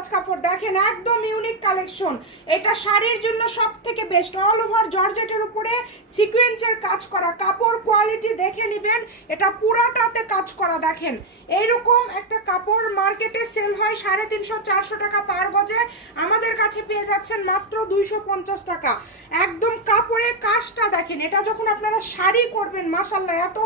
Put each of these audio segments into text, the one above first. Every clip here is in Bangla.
গজ কাপড় দেখেন, একদম ইউনিক কালেকশন। এটা শাড়ির জন্য সব থেকে বেস্ট। অল ওভার জর্জেটের উপরে সিকোয়েন্সের কাজ করা, কাপড় কোয়ালিটি দেখে নেবেন। এটা পুরাটাতে কাজ করা। দেখেন এইরকম একটা কাপড় মার্কেটে সেল হয় 350-400 টাকা পার গজে, আমাদের কাছে পেয়ে যাচ্ছেন মাত্র 250 টাকা। একদম কাপড়ের কাজটা দেখেন, এটা যখন আপনারা শাড়ি করবেন মাশাআল্লাহ এত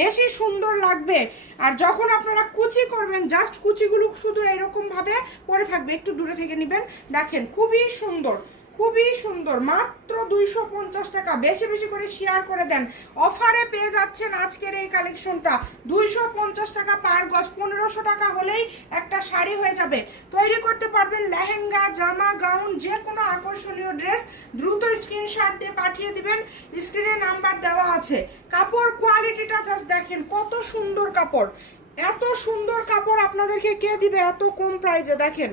বেশি সুন্দর লাগবে। আর যখন আপনারা কুচি করবেন জাস্ট কুচিগুলো শুধু এরকম ভাবে পরে থাকবে, একটু দূরে থেকে নেবেন। দেখেন খুবই সুন্দর, খুবই সুন্দর, মাত্র 250 টাকা। বেশি বেশি করে শেয়ার করে দেন। অফারে পেয়ে যাচ্ছেন আজকের এই কালেকশনটা 250 টাকা পার গজ। 1500 টাকা হলেই একটা শাড়ি হয়ে যাবে। তৈরি করতে পারবেন লেহেঙ্গা, জামা, গাউন, যে কোনো আকর্ষণীয় ড্রেস। দ্রুত স্ক্রিনশট দিয়ে পাঠিয়ে দিবেন, স্ক্রিনে নাম্বার দেওয়া আছে। কাপড় কোয়ালিটিটা জাস্ট দেখেন, কত সুন্দর কাপড়। এত সুন্দর কাপড় আপনাদেরকে কে দিবে এত কম প্রাইসে? দেখেন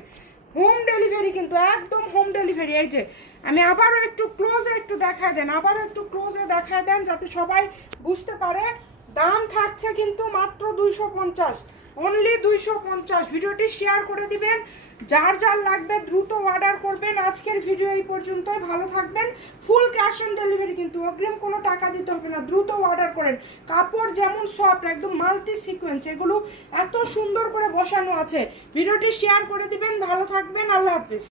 হোম ডেলিভারি, কিন্তু একদম হোম ডেলিভারি। এই যে আমি আবারও একটু ক্লোজে একটু দেখায় দেন, আবারও একটু ক্লোজে দেখায় দেন যাতে সবাই বুঝতে পারে। দাম থাকছে কিন্তু মাত্র 250, অনলি 250। ভিডিওটি শেয়ার করে দিবেন, যার যার লাগবে দ্রুত অর্ডার করবেন। আজকের ভিডিও এই পর্যন্তই, ভালো থাকবেন। ফুল ক্যাশ অন ডেলিভারি, কিন্তু অগ্রিম কোনো টাকা দিতে হবে না। দ্রুত অর্ডার করেন। কাপড় যেমন সফট, একদম মাল্টি সিকোয়েন্স, এগুলো এত সুন্দর করে বসানো আছে। ভিডিওটি শেয়ার করে দিবেন, ভালো থাকবেন, আল্লাহ হাফেজ।